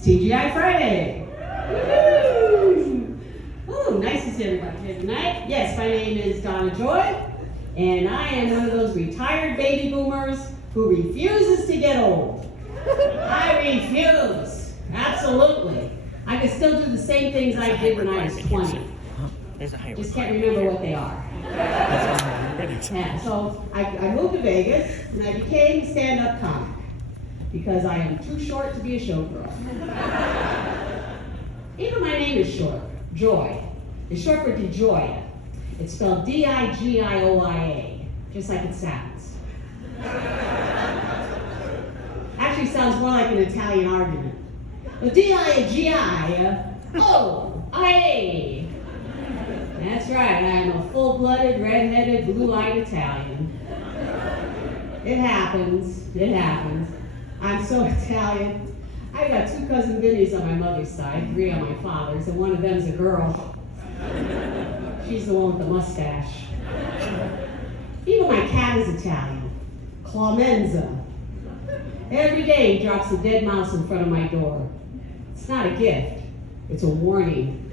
TGI Friday. Woo! Nice to see everybody here tonight. Yes, my name is Donna Joy, and I am one of those retired baby boomers who refuses to get old. I refuse. Absolutely. I can still do the same things I did when I was 20. Just can't remember what they are. Yeah, so I moved to Vegas, and I became a stand-up comic because I am too short to be a showgirl. Even my name is short, Joy. It's short for DeGioia. It's spelled D-I-G-I-O-I-A, just like it sounds. Actually sounds more like an Italian argument. But D-I-G-I-O-I-A. That's right, I am a full-blooded, red-headed, blue-eyed Italian. It happens, it happens. I'm so Italian. I got 2 cousin Vinnies on my mother's side, 3 on my father's, and one of them's a girl. She's the one with the mustache. Even my cat is Italian, Clemenza. Every day he drops a dead mouse in front of my door. It's not a gift, it's a warning.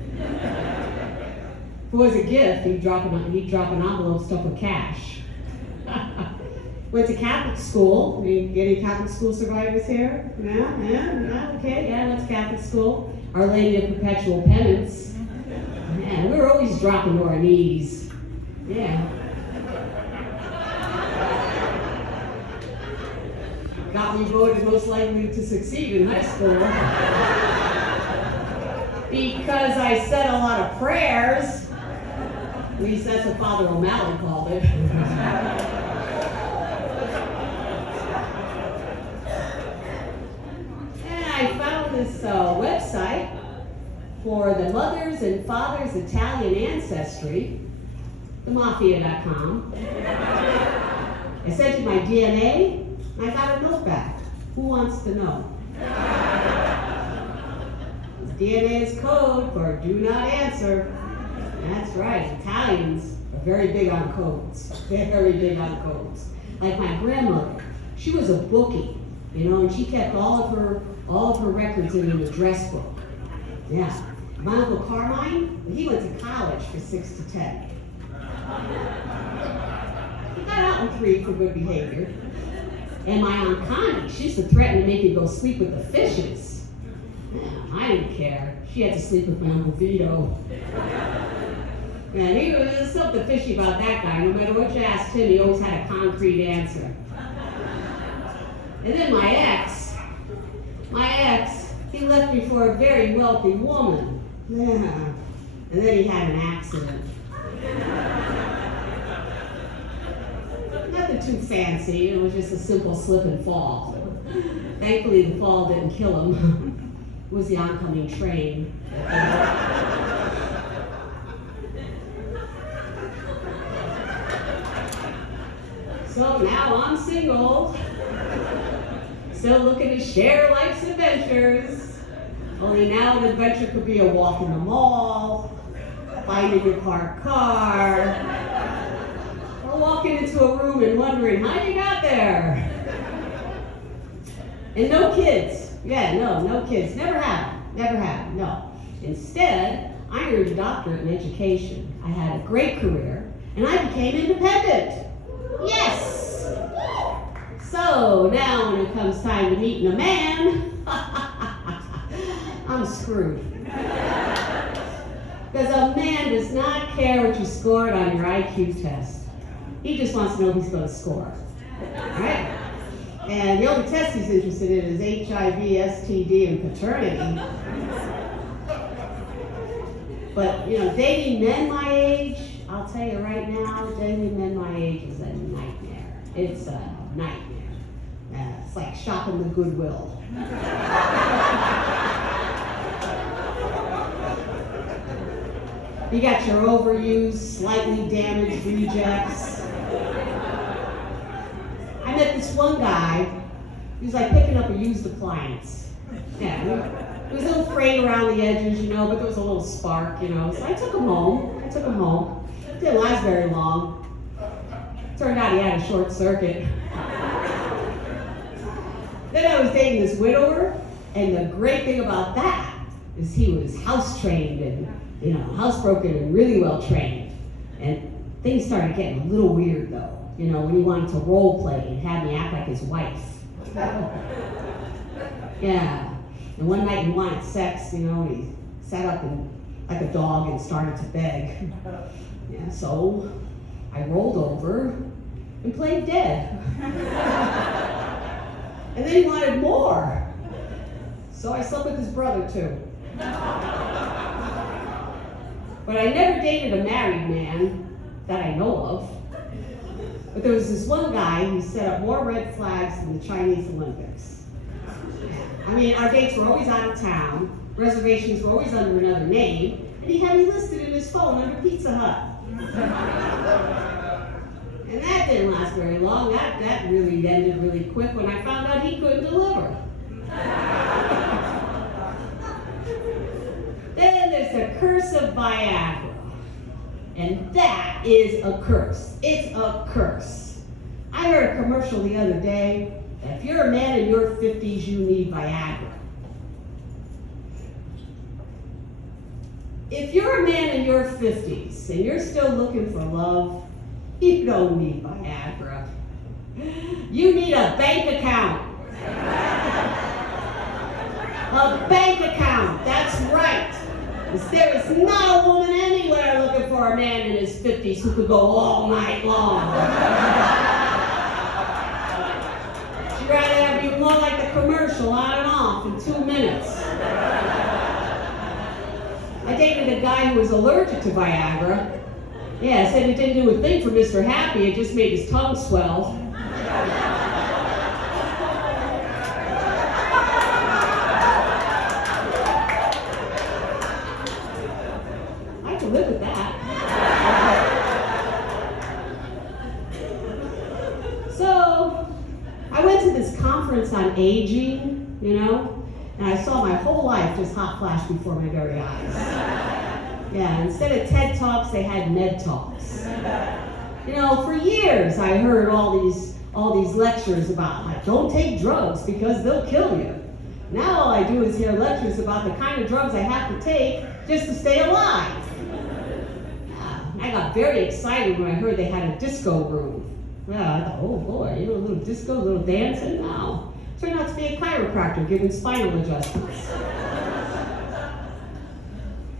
If it was a gift, he'd drop an envelope stuffed with cash. Went to Catholic school. Any Catholic school survivors here? Yeah, okay, yeah, went to Catholic school. Our Lady of Perpetual Penance. Man, we were always dropping to our knees. Yeah. Got me voted most likely to succeed in high school. Because I said a lot of prayers. At least that's what Father O'Malley called it. And I found this website for the Mothers and Fathers Italian Ancestry, themafia.com. I sent you my DNA, and I got a note back. Who wants to know? DNA is code for do not answer. That's right, Italians are very big on codes. Very big on codes. Like my grandmother, she was a bookie, and she kept all of her records in an address book. Yeah. My Uncle Carmine, he went to college for 6 to 10. He got out in 3 for good behavior. And my Aunt Connie, she used to threaten to make me go sleep with the fishes. Yeah, I didn't care. She had to sleep with my Uncle Vito. And there was something fishy about that guy. No matter what you asked him, he always had a concrete answer. And then my ex, he left me for a very wealthy woman. Yeah. And then he had an accident. Nothing too fancy, it was just a simple slip and fall. Thankfully the fall didn't kill him. It was the oncoming train. So now I'm single, still looking to share life's adventures. Only now an adventure could be a walk in the mall, finding your parked car, or walking into a room and wondering how you got there. And no kids. Yeah, no kids. Never had them, no. Instead, I earned a doctorate in education. I had a great career, and I became independent. Yes! So now when it comes time to meeting a man, I'm screwed. Because a man does not care what you scored on your IQ test. He just wants to know if he's going to score. Right? And the only test he's interested in is HIV, STD, and paternity. But, dating men my age, I'll tell you right now, dating men my age is a nightmare. It's a nightmare. It's like shopping the Goodwill. You got your overused, slightly damaged rejects. I met this one guy, he was like picking up a used appliance. Yeah, it was a little frayed around the edges, but there was a little spark, So I took him home. It didn't last very long. Turned out he had a short circuit. Then I was dating this widower, And the great thing about that is he was house trained and, housebroken and really well trained. And things started getting a little weird though, when he wanted to role play and have me act like his wife. Yeah. And one night he wanted sex, and he sat up like a dog and started to beg. Yeah, so I rolled over and played dead. And then he wanted more. So I slept with his brother too. But I never dated a married man that I know of. But there was this one guy who set up more red flags than the Chinese Olympics. I mean, our dates were always out of town, reservations were always under another name, and he had me listed in his phone under Pizza Hut. And that didn't last very long. That really ended really quick when I found out he couldn't deliver. Then there's the curse of Viagra. And that is a curse. It's a curse. I heard a commercial the other day that if you're a man in your 50s, you need Viagra. If you're a man in your 50s and you're still looking for love, you don't need Viagra. You need a bank account. A bank account, that's right. There is not a woman anywhere looking for a man in his 50s who could go all night long. She'd rather have you more like the commercial, on and off in 2 minutes. I dated a guy who was allergic to Viagra. Yeah, said it didn't do a thing for Mr. Happy, it just made his tongue swell. Live with that. So, I went to this conference on aging, and I saw my whole life just hot flash before my very eyes. Yeah, instead of TED Talks, they had Med Talks. For years I heard all these lectures about, like, don't take drugs because they'll kill you. Now all I do is hear lectures about the kind of drugs I have to take just to stay alive. I got very excited when I heard they had a disco room. Well, I thought, oh boy, a little disco, a little dancing. No. Turned out to be a chiropractor giving spinal adjustments.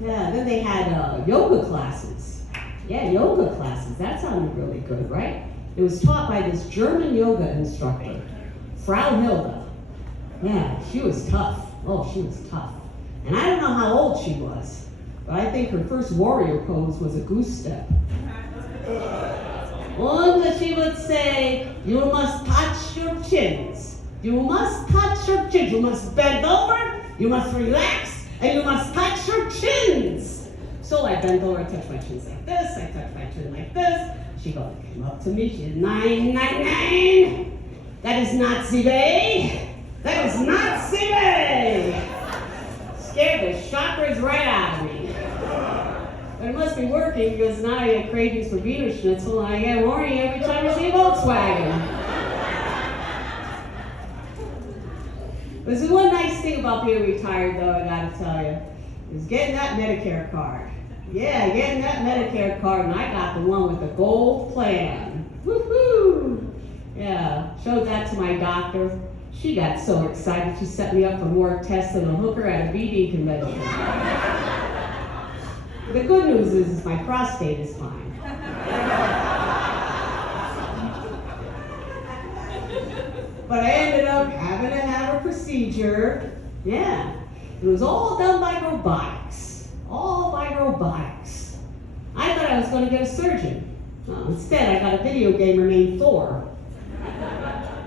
Yeah, then they had yoga classes. Yeah, yoga classes. That sounded really good, right? It was taught by this German yoga instructor, Frau Hilda. Yeah, she was tough. Oh, she was tough. And I don't know how old she was, but I think her first warrior pose was a goose step. And she would say, you must touch your chins. You must touch your chins. You must bend over, you must relax, and you must touch your chins. So I bent over, touched my chins like this, I touched my chin like this. She came up to me, she said, 999. That is not Zibe. That is not Zibe. Scared the chakras right out of me. But it must be working because now I get cravings for Wiener Schnitzel and I get horny every time I see a Volkswagen. There's one nice thing about being retired though, I gotta tell you, is getting that Medicare card. Yeah, getting that Medicare card, and I got the one with the gold plan. Woohoo! Yeah, showed that to my doctor. She got so excited she set me up for more tests than a hooker at a BD convention. The good news is my prostate is fine. But I ended up having to have a procedure. Yeah, it was all done by robotics. All by robotics. I thought I was going to get a surgeon. Instead, I got a video gamer named Thor.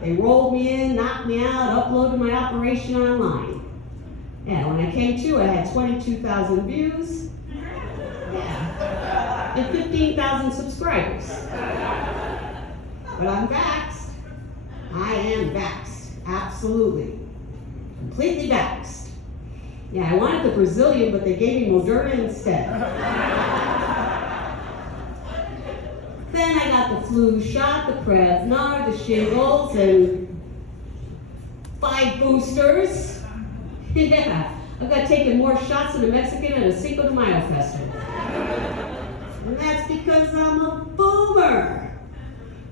They rolled me in, knocked me out, uploaded my operation online. Yeah, when I came to, I had 22,000 views. Yeah, and 15,000 subscribers. But I'm vaxxed. I am vaxxed, absolutely. Completely vaxxed. Yeah, I wanted the Brazilian, but they gave me Moderna instead. Then I got the flu shot, the Prevnar, the shingles, and 5 boosters. Yeah, I've got taken more shots than a Mexican at a Cinco de Mayo festival. And that's because I'm a boomer.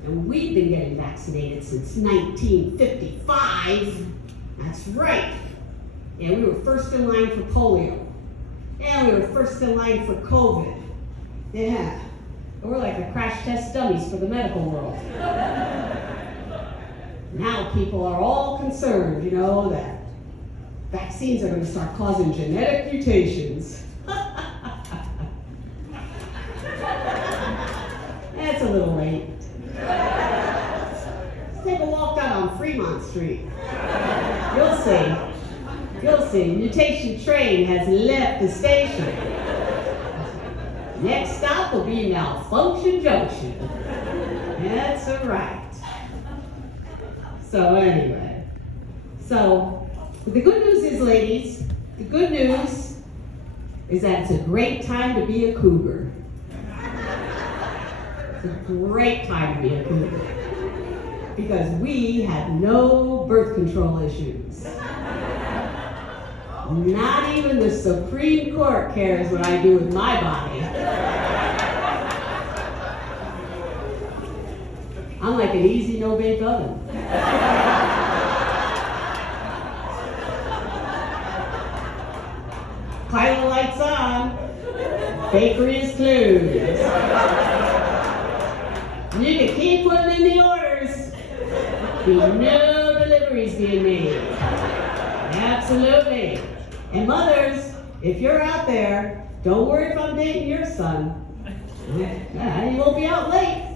And we've been getting vaccinated since 1955. That's right. Yeah, we were first in line for polio. Yeah, we were first in line for COVID. Yeah, we're like the crash test dummies for the medical world. Now people are all concerned, that vaccines are going to start causing genetic mutations. That's a little late. Let's take a walk down on Fremont Street. You'll see. You'll see. Mutation train has left the station. Next stop will be Malfunction Junction. That's right. So anyway, the good news is, ladies, the good news is that it's a great time to be a cougar. It's a great time to be a cougar because we have no birth control issues. Not even the Supreme Court cares what I do with my body. I'm like an easy no-bake oven. Pilot lights on, bakery is closed. You can keep putting in the orders. Be no deliveries being made. Absolutely. And mothers, if you're out there, don't worry if I'm dating your son. You won't be out late.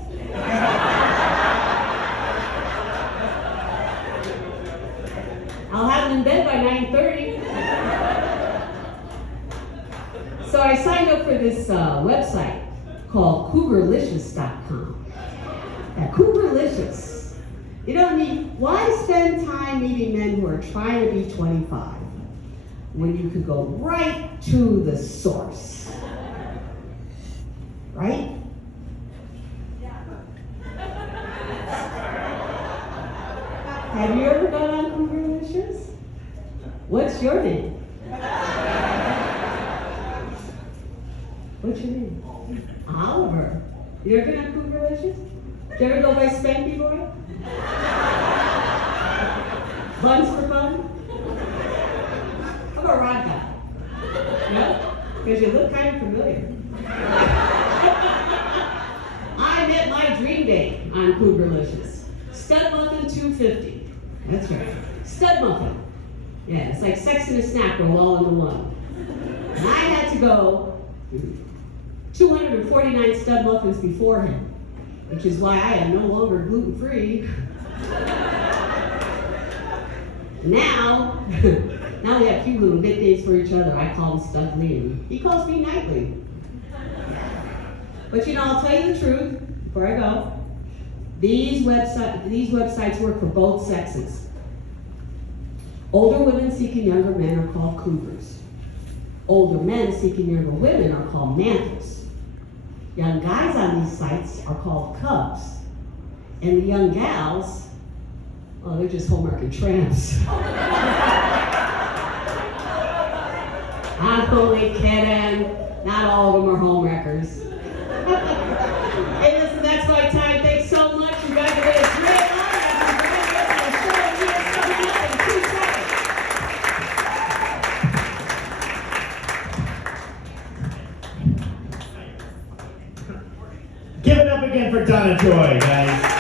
I'll have him in bed by 9:30. So I signed up for this website called cougarlicious.com. Now, Cougarlicious. Why spend time meeting men who are trying to be 25 when you could go right to the source? Right? Have you ever gone on Cougarlicious? What's your name? What's your name? Oliver. You ever been on Cougarlicious? Did you ever go by Spanky Boy? Buns for fun? How about Rod Guy? No? Because you look kind of familiar. I met my dream date on Cougarlicious. Stud Muffin 250. That's right. Stud Muffin. Yeah, it's like sex and a snack roll all into one. And I had to go 249 stud muffins before him, which is why I am no longer gluten-free. Now we have cute little nicknames for each other. I call him Stud Liam. He calls me Nightly. But I'll tell you the truth before I go. These websites work for both sexes. Older women seeking younger men are called cougars. Older men seeking younger women are called mantles. Young guys on these sites are called cubs. And the young gals, they're just homeworking tramps. I'm only kidding. Not all of them are homewreckers. Hey, listen, that's my time. Thanks so much. You guys have been a great audience. Congratulations. The show here is coming up in 2 seconds. Give it up again for Donna Joy, guys.